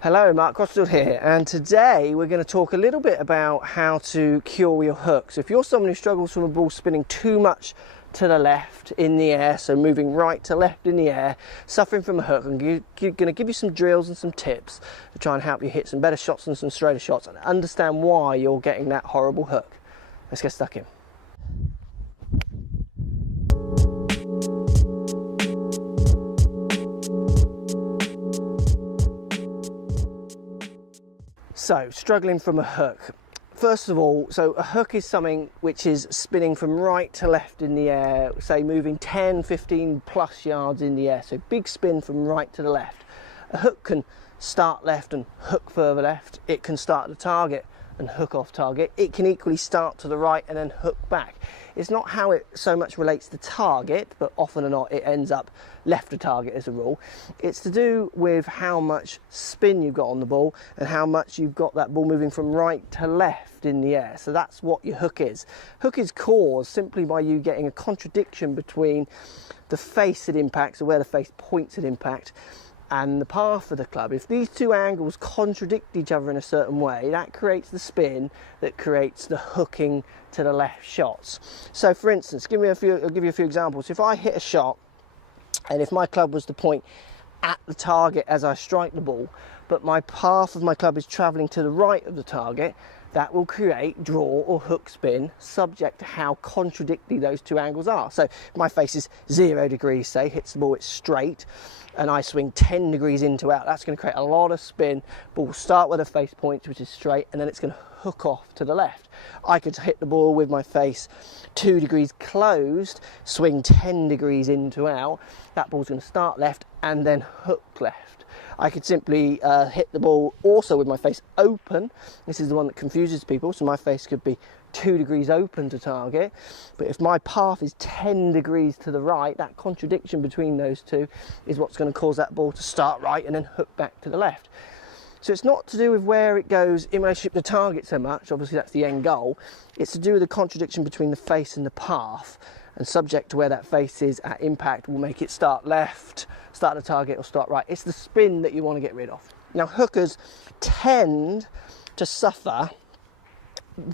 Hello, Mark Crosfield here, and today we're going to talk a little bit about how to cure your hook. So if you're someone who struggles from a ball spinning too much to the left in the air, so moving right to left in the air, suffering from a hook, I'm going to give you some drills and some tips to try and help you hit some better shots and some straighter shots and understand why you're getting that horrible hook. Let's get stuck in. So, struggling from a hook. First of all, so a hook is something which is spinning from right to left in the air, say moving 10, 15 plus yards in the air. So big spin from right to the left. A hook can start left and hook further left. It can start at the target and hook off target. It can equally start to the right and then hook back. It's not how it so much relates to target, but often or not it ends up left of target as a rule. It's to do with how much spin you've got on the ball and how much you've got that ball moving from right to left in the air. So that's what your hook is. Hook is caused simply by you getting a contradiction between the face at impact, so where the face points at impact, and the path of the club. If these two angles contradict each other in a certain way, that creates the spin that creates the hooking to the left shots. So for instance, I'll give you a few examples. If I hit a shot and if my club was to point at the target as I strike the ball, but my path of my club is travelling to the right of the target, that will create draw or hook spin subject to how contradictory those two angles are. So if my face is 0 degrees, say, hits the ball, it's straight, and I swing 10 degrees in to out, that's going to create a lot of spin. Ball will start where the face points, which is straight, and then it's going to hook off to the left. I could hit the ball with my face 2 degrees closed, swing 10 degrees in to out, that ball's going to start left and then hook left. I could simply hit the ball also with my face open. This is the one that confuses people, so my face could be 2 degrees open to target, but if my path is 10 degrees to the right, that contradiction between those two is what's going to cause that ball to start right and then hook back to the left. So it's not to do with where it goes in relationship to target so much, obviously that's the end goal, it's to do with the contradiction between the face and the path, and subject to where that face is at impact will make it start left, start the target, or start right. It's the spin that you want to get rid of. Now hookers tend to suffer,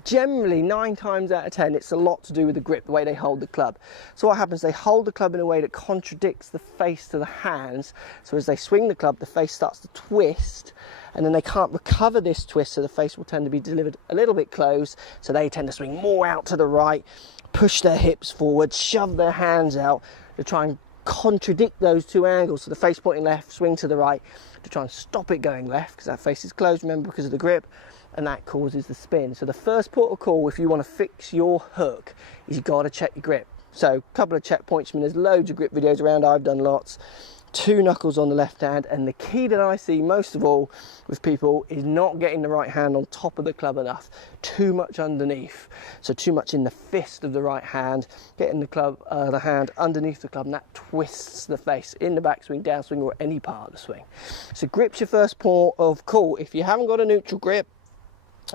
generally 9 times out of 10, it's a lot to do with the grip, the way they hold the club. So what happens, they hold the club in a way that contradicts the face to the hands, so as they swing the club, the face starts to twist, and then they can't recover this twist, so the face will tend to be delivered a little bit closed, so they tend to swing more out to the right, push their hips forward, shove their hands out to try and contradict those two angles. So the face pointing left, swing to the right to try and stop it going left, because that face is closed, remember, because of the grip, and that causes the spin. So the first port of call if you want to fix your hook is you've got to check your grip. So a couple of checkpoints. I mean, there's loads of grip videos around, I've done lots. 2 knuckles on the left hand, and the key that I see most of all with people is not getting the right hand on top of the club enough, too much underneath, so too much in the fist of the right hand, getting the hand underneath the club, and that twists the face in the backswing, downswing, or any part of the swing. So grip's your first port of call. If you haven't got a neutral grip,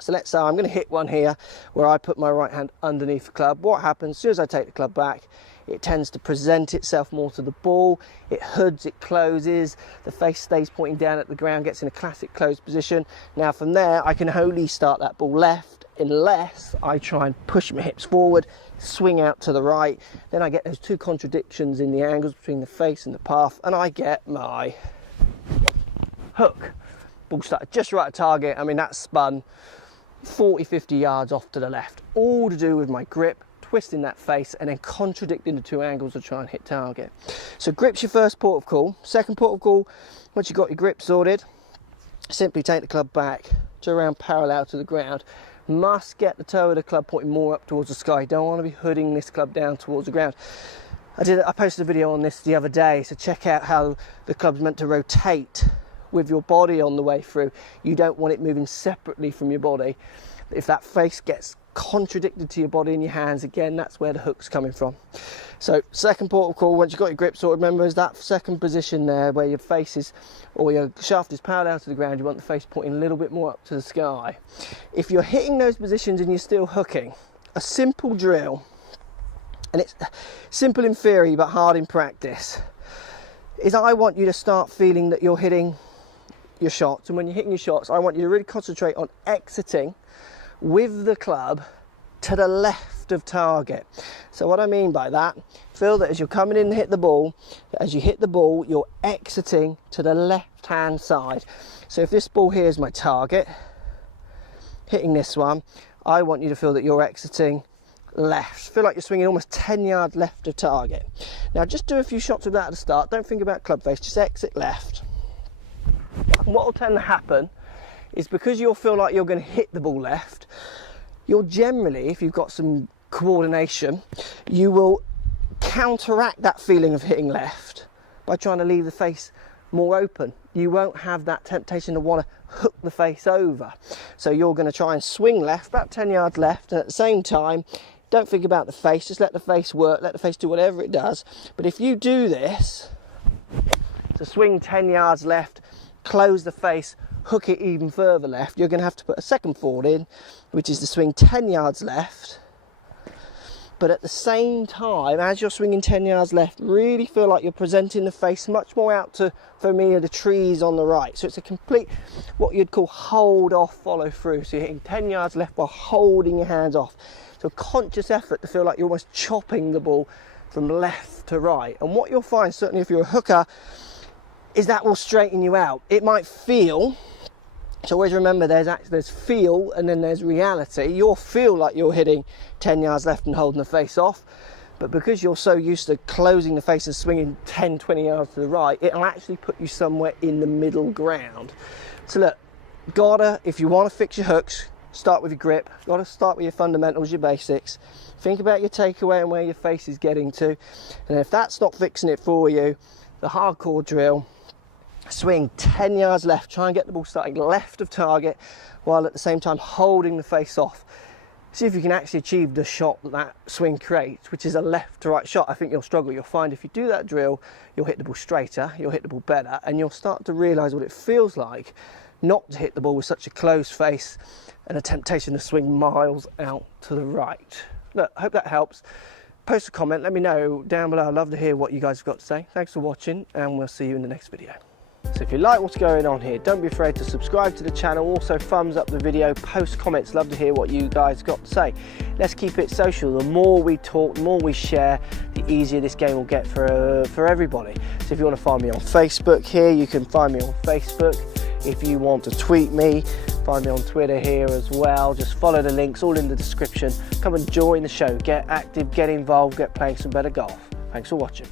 so let's say I'm going to hit one here where I put my right hand underneath the club. What happens, as soon as I take the club back, it tends to present itself more to the ball, it hoods, it closes, the face stays pointing down at the ground, gets in a classic closed position. Now from there, I can only start that ball left unless I try and push my hips forward, swing out to the right. Then I get those two contradictions in the angles between the face and the path, and I get my hook. Ball started just right at target. I mean, that's spun 40, 50 yards off to the left, all to do with my grip, twisting that face and then contradicting the two angles to try and hit target. So grip's your first port of call. Second port of call, once you've got your grip sorted, simply take the club back to around parallel to the ground. Must get the toe of the club pointing more up towards the sky. Don't want to be hooding this club down towards the ground. I posted a video on this the other day, so check out how the club's meant to rotate with your body on the way through. You don't want it moving separately from your body. If that face gets contradicted to your body and your hands, again, that's where the hook's coming from. So second port of call, once you've got your grip sorted, remember, is that second position there where your face is, or your shaft is parallel to the ground. You want the face pointing a little bit more up to the sky. If you're hitting those positions and you're still hooking, a simple drill, and it's simple in theory but hard in practice, is I want you to start feeling that you're hitting your shots, and when you're hitting your shots, I want you to really concentrate on exiting with the club to the left of target. So what I mean by that, feel that as you're coming in to hit the ball, as you hit the ball, you're exiting to the left hand side. So if this ball here is my target, hitting this one, I want you to feel that you're exiting left. Feel like you're swinging almost 10 yards left of target. Now just do a few shots of that at the start. Don't think about club face, just exit left. And what will tend to happen is, because you'll feel like you're going to hit the ball left, you'll generally, if you've got some coordination, you will counteract that feeling of hitting left by trying to leave the face more open. You won't have that temptation to want to hook the face over. So you're going to try and swing left, about 10 yards left, and at the same time, don't think about the face, just let the face work, let the face do whatever it does. But if you do this, to swing 10 yards left, close the face, hook it even further left, you're going to have to put a second thought in, which is to swing 10 yards left. But at the same time, as you're swinging 10 yards left, really feel like you're presenting the face much more out to, for me, are the trees on the right. So it's a complete, what you'd call hold off, follow through. So you're hitting 10 yards left while holding your hands off. So a conscious effort to feel like you're almost chopping the ball from left to right. And what you'll find, certainly if you're a hooker, is that will straighten you out. It might feel, so always remember there's feel and then there's reality. You'll feel like you're hitting 10 yards left and holding the face off, but because you're so used to closing the face and swinging 10, 20 yards to the right, it'll actually put you somewhere in the middle ground. So look, if you want to fix your hooks, start with your grip, gotta start with your fundamentals, your basics. Think about your takeaway and where your face is getting to. And if that's not fixing it for you, the hardcore drill, swing 10 yards left, try and get the ball starting left of target while at the same time holding the face off. See if you can actually achieve the shot that swing creates, which is a left to right shot. I think you'll struggle. You'll find if you do that drill, you'll hit the ball straighter, you'll hit the ball better, and you'll start to realise what it feels like not to hit the ball with such a closed face and a temptation to swing miles out to the right. Look, I hope that helps. Post a comment, let me know down below. I'd love to hear what you guys have got to say. Thanks for watching, and we'll see you in the next video. So if you like what's going on here, don't be afraid to subscribe to the channel. Also thumbs up the video, post comments, love to hear what you guys got to say. Let's keep it social. The more we talk, the more we share, the easier this game will get for everybody. So if you want to find me on Facebook here, you can find me on Facebook. If you want to tweet me, find me on Twitter here as well. Just follow the links, all in the description. Come and join the show, get active, get involved, get playing some better golf. Thanks for watching.